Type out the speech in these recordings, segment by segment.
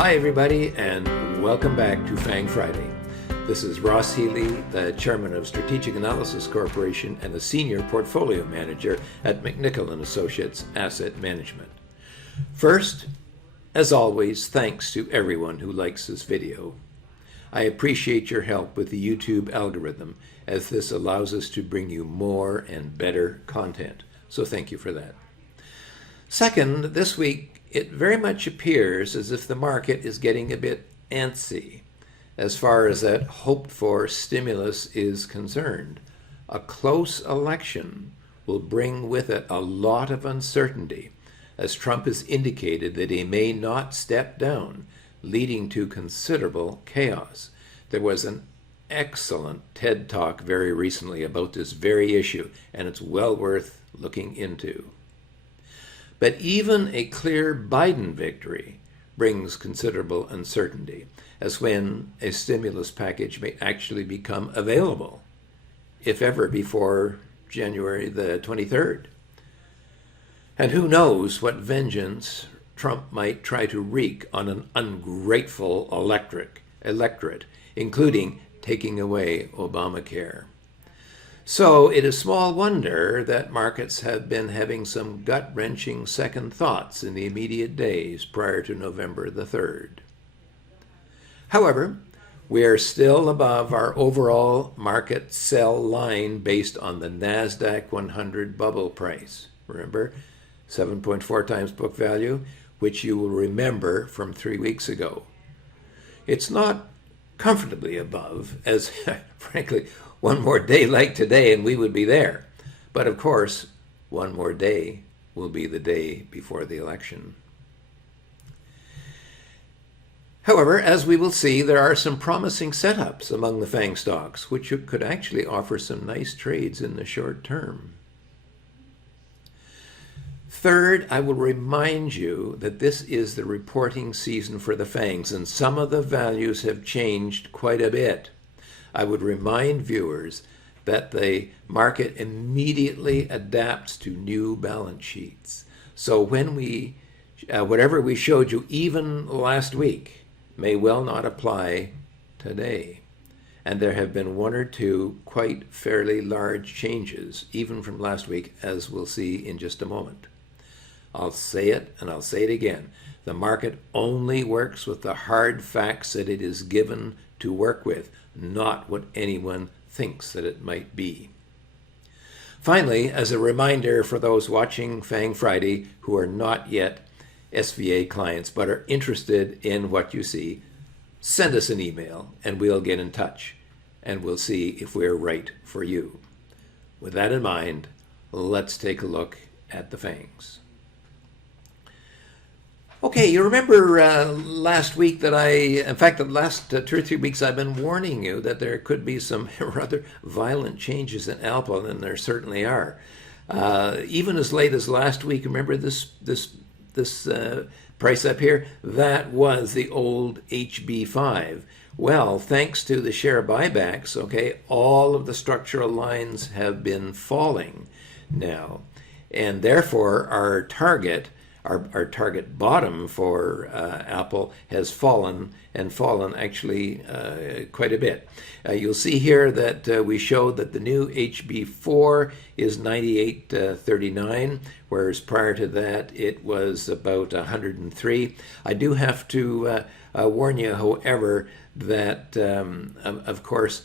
Hi everybody, and welcome back to FANG Friday. This is Ross Healy, the chairman of Strategic Analysis Corporation and the senior portfolio manager at McNichol & Associates Asset Management. First, as always, thanks to everyone who likes this video. I appreciate your help with the YouTube algorithm, as this allows us to bring you more and better content. So thank you for that. Second, this week it very much appears as if the market is getting a bit antsy as far as that hoped-for stimulus is concerned. A close election will bring with it a lot of uncertainty, as Trump has indicated that he may not step down, leading to considerable chaos. There was an excellent TED Talk very recently about this very issue, and it's well worth looking into. But even a clear Biden victory brings considerable uncertainty as when a stimulus package may actually become available, if ever before January the 23rd. And who knows what vengeance Trump might try to wreak on an ungrateful electorate, including taking away Obamacare. So it is small wonder that markets have been having some gut-wrenching second thoughts in the immediate days prior to November the 3rd. However, we are still above our overall market sell line based on the NASDAQ 100 bubble price. Remember, 7.4 times book value, which you will remember from 3 weeks ago. It's not comfortably above, as frankly, one more day like today and we would be there. But of course, one more day will be the day before the election. However, as we will see, there are some promising setups among the FANG stocks, which could actually offer some nice trades in the short term. Third, I will remind you that this is the reporting season for the FANGs, and some of the values have changed quite a bit. I would remind viewers that the market immediately adapts to new balance sheets. So when whatever we showed you even last week may well not apply today. And there have been one or two quite fairly large changes, even from last week, as we'll see in just a moment. I'll say it and I'll say it again. The market only works with the hard facts that it is given to work with, not what anyone thinks that it might be. Finally, as a reminder for those watching FANG Friday who are not yet SVA clients but are interested in what you see, send us an email and we'll get in touch and we'll see if we're right for you. With that in mind, let's take a look at the FANGs. Okay, you remember last week that in fact, the last 2 or 3 weeks I've been warning you that there could be some rather violent changes in Apple, and there certainly are. Even as late as last week, remember this price up here? That was the old HB5. Well, thanks to the share buybacks, okay, all of the structural lines have been falling now, and therefore our target bottom for Apple has fallen actually quite a bit. You'll see here that we showed that the new HB4 is 98.39, whereas prior to that it was about 103. I do have to warn you, however, that of course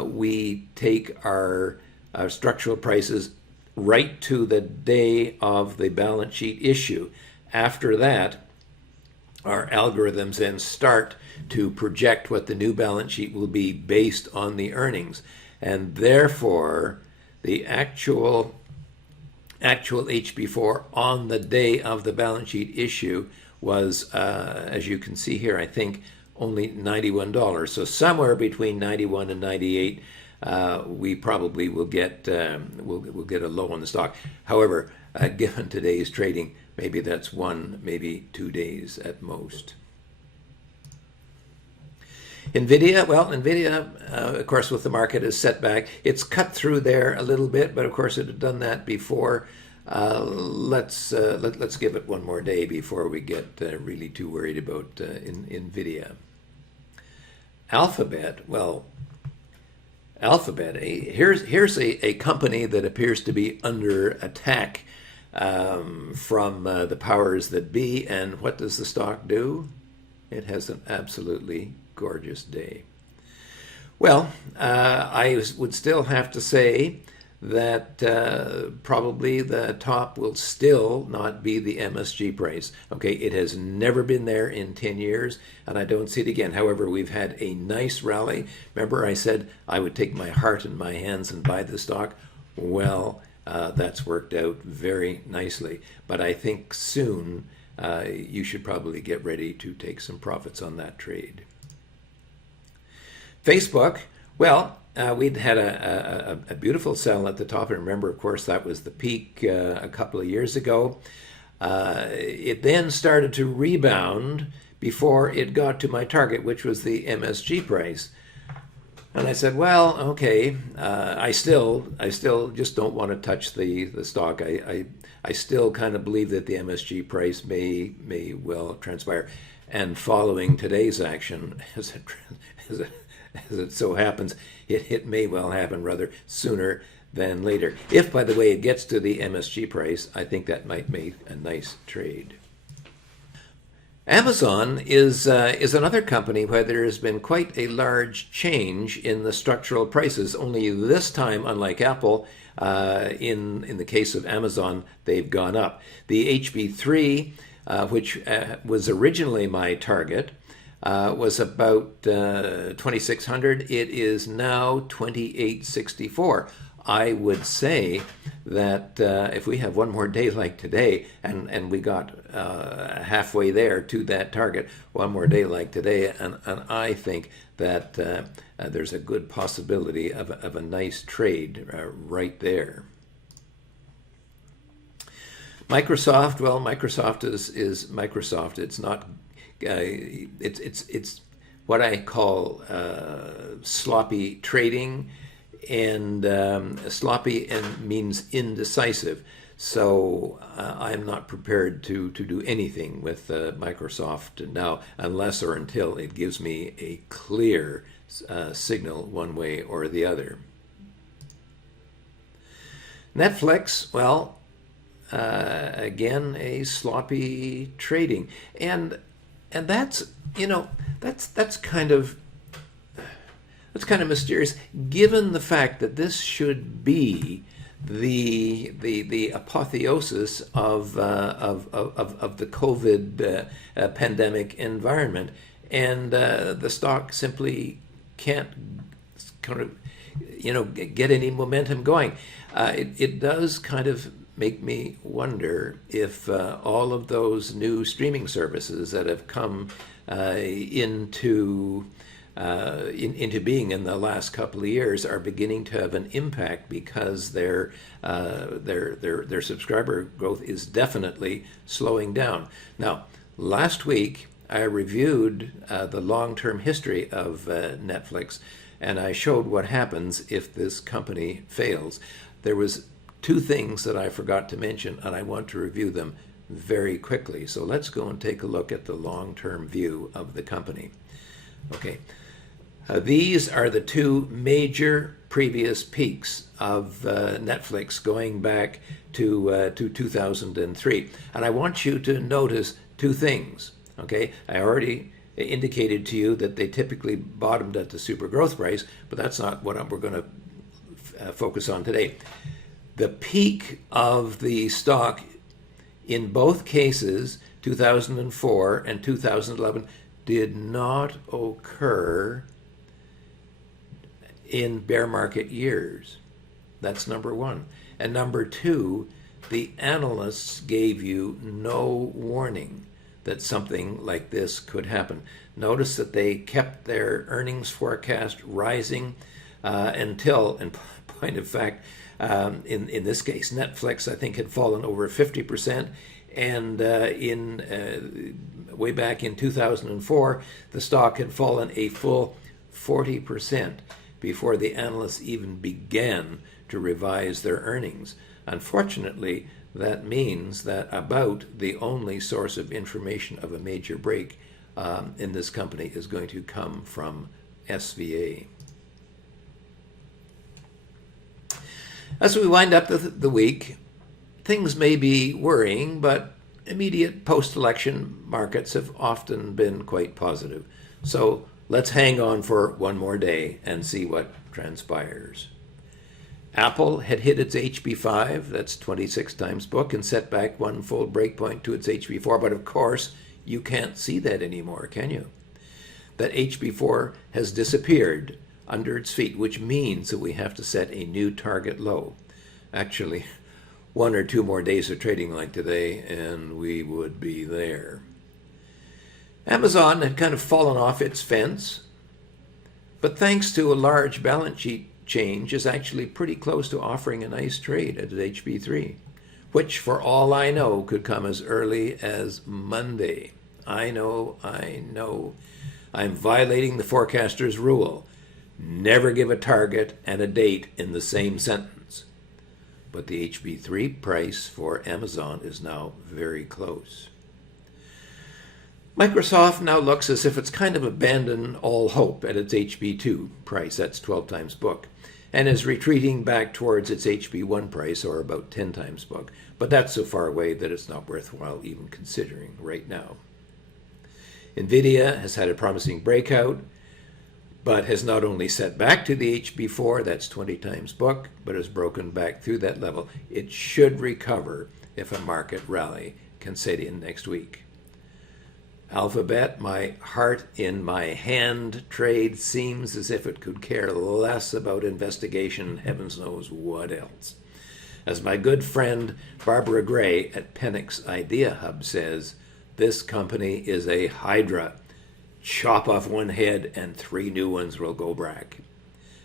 we take our structural prices right to the day of the balance sheet issue. After that, our algorithms then start to project what the new balance sheet will be based on the earnings. And therefore, the actual HB4 on the day of the balance sheet issue was, as you can see here, I think only $91. So somewhere between 91 and 98. We probably will get we'll get a low on the stock. However, given today's trading, maybe that's 1, maybe 2 days at most. NVIDIA, of course, with the market as setback, it's cut through there a little bit, but of course it had done that before. let's give it one more day before we get really too worried about NVIDIA. Alphabet, well, Alphabet, here's a company that appears to be under attack from the powers that be, and what does the stock do? It has an absolutely gorgeous day. Well, I would still have to say that probably the top will still not be the MSG price. Okay, it has never been there in 10 years, and I don't see it again. However, we've had a nice rally. Remember I said I would take my heart in my hands and buy the stock? Well, that's worked out very nicely. But I think soon you should probably get ready to take some profits on that trade. Facebook, well, we'd had a beautiful sell at the top, and remember, of course, that was the peak a couple of years ago. It then started to rebound before it got to my target, which was the MSG price. And I said, well, okay, I still just don't want to touch the stock. I still kind of believe that the MSG price may well transpire. And following today's action, as it so happens, it may well happen rather sooner than later. If, by the way, it gets to the MSG price, I think that might make a nice trade. Amazon is another company where there has been quite a large change in the structural prices. Only this time, unlike Apple, in the case of Amazon, they've gone up. The HB3, which was originally my target, was about 2,600. It is now 2,864. I would say that if we have one more day like today, and we got halfway there to that target, one more day like today, and I think that there's a good possibility of a nice trade right there. Microsoft, well, Microsoft is Microsoft. It's not. It's what I call sloppy trading, and sloppy means indecisive. So I'm not prepared to do anything with Microsoft now, unless or until it gives me a clear signal one way or the other. Netflix, well, again, a sloppy trading, and that's that's kind of mysterious, given the fact that this should be the apotheosis of the COVID pandemic environment, and the stock simply can't kind of get any momentum going. It does kind of make me wonder if all of those new streaming services that have come into being in the last couple of years are beginning to have an impact, because their subscriber growth is definitely slowing down. Now, last week I reviewed the long-term history of Netflix, and I showed what happens if this company fails. There was two things that I forgot to mention, and I want to review them very quickly. So let's go and take a look at the long-term view of the company. Okay, these are the two major previous peaks of Netflix going back to 2003. And I want you to notice two things. Okay, I already indicated to you that they typically bottomed at the super growth price, but that's not what we're going to focus on today. The peak of the stock in both cases, 2004 and 2011, did not occur in bear market years. That's number one. And number two, the analysts gave you no warning that something like this could happen. Notice that they kept their earnings forecast rising until, in point of fact, in this case, Netflix, I think, had fallen over 50%, and way back in 2004, the stock had fallen a full 40% before the analysts even began to revise their earnings. Unfortunately, that means that about the only source of information of a major break in this company is going to come from SVA. As we wind up the week, things may be worrying, but immediate post-election markets have often been quite positive. So let's hang on for one more day and see what transpires. Apple had hit its HB5, that's 26 times book, and set back one full breakpoint to its HB4, but of course you can't see that anymore, can you? That HB4 has disappeared under its feet, which means that we have to set a new target low. Actually, 1 or 2 more days of trading like today, and we would be there. Amazon had kind of fallen off its fence, but thanks to a large balance sheet change, is actually pretty close to offering a nice trade at HB3, which for all I know could come as early as Monday. I know. I'm violating the forecaster's rule. Never give a target and a date in the same sentence. But the HB3 price for Amazon is now very close. Microsoft now looks as if it's kind of abandoned all hope at its HB2 price, that's 12 times book, and is retreating back towards its HB1 price, or about 10 times book. But that's so far away that it's not worthwhile even considering right now. NVIDIA has had a promising breakout, but has not only set back to the HB4, that's 20 times book, but has broken back through that level. It should recover if a market rally can set in next week. Alphabet, my heart in my hand trade, seems as if it could care less about investigation, heavens knows what else. As my good friend Barbara Gray at Penix Idea Hub says, this company is a hydra. Chop off one head and 3 new ones will go back.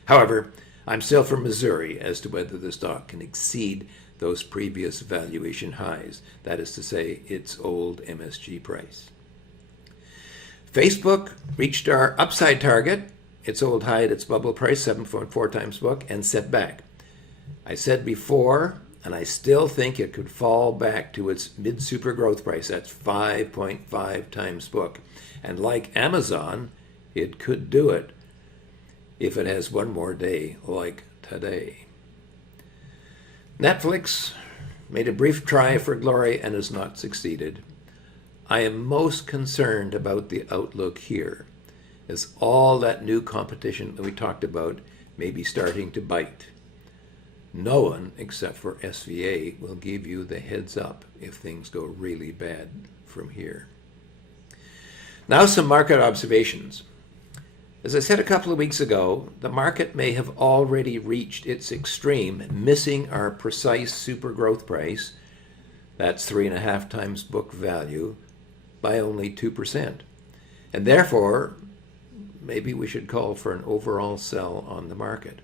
However, I'm still for Missouri as to whether the stock can exceed those previous valuation highs, that is to say, its old MSG price. Facebook reached our upside target, its old high at its bubble price, 7.4 times book, and set back. I said before, and I still think it could fall back to its mid-super growth price, that's 5.5 times book. And like Amazon, it could do it if it has one more day like today. Netflix made a brief try for glory and has not succeeded. I am most concerned about the outlook here, as all that new competition that we talked about may be starting to bite. No one, except for SVA, will give you the heads up if things go really bad from here. Now some market observations. As I said a couple of weeks ago, the market may have already reached its extreme, missing our precise super growth price, that's 3.5 times book value, by only 2%. And therefore, maybe we should call for an overall sell on the market.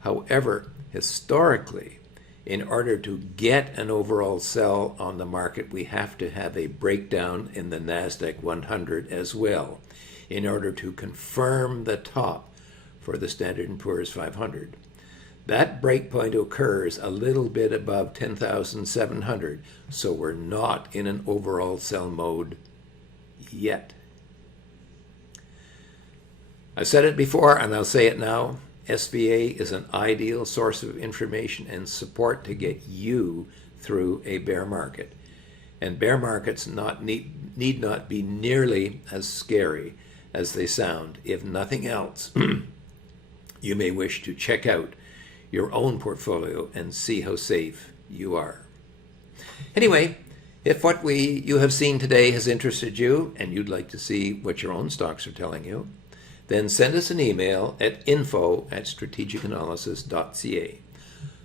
However, historically, in order to get an overall sell on the market, we have to have a breakdown in the NASDAQ 100 as well, in order to confirm the top for the Standard & Poor's 500. That breakpoint occurs a little bit above 10,700, so we're not in an overall sell mode yet. I said it before, and I'll say it now. SVA is an ideal source of information and support to get you through a bear market. And bear markets need not be nearly as scary as they sound. If nothing else, you may wish to check out your own portfolio and see how safe you are. Anyway, if what you have seen today has interested you and you'd like to see what your own stocks are telling you, then send us an email at info@strategicanalysis.ca.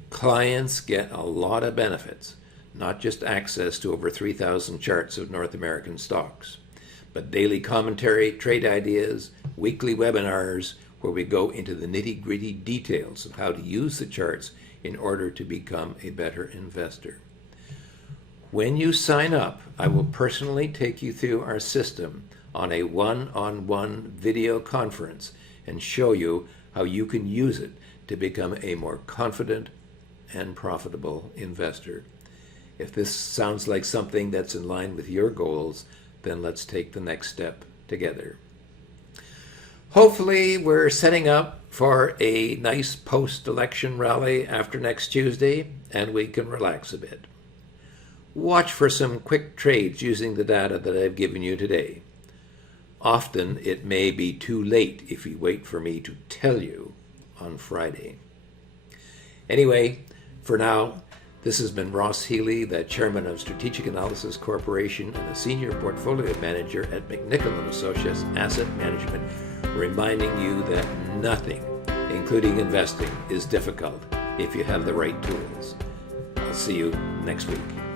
Clients get a lot of benefits, not just access to over 3,000 charts of North American stocks, but daily commentary, trade ideas, weekly webinars where we go into the nitty-gritty details of how to use the charts in order to become a better investor. When you sign up, I will personally take you through our system on a one-on-one video conference and show you how you can use it to become a more confident and profitable investor. If this sounds like something that's in line with your goals, then let's take the next step together. Hopefully, we're setting up for a nice post-election rally after next Tuesday, and we can relax a bit. Watch for some quick trades using the data that I've given you today. Often, it may be too late if you wait for me to tell you on Friday. Anyway, for now, this has been Ross Healy, the chairman of Strategic Analysis Corporation and a senior portfolio manager at McNichol & Associates Asset Management, reminding you that nothing, including investing, is difficult if you have the right tools. I'll see you next week.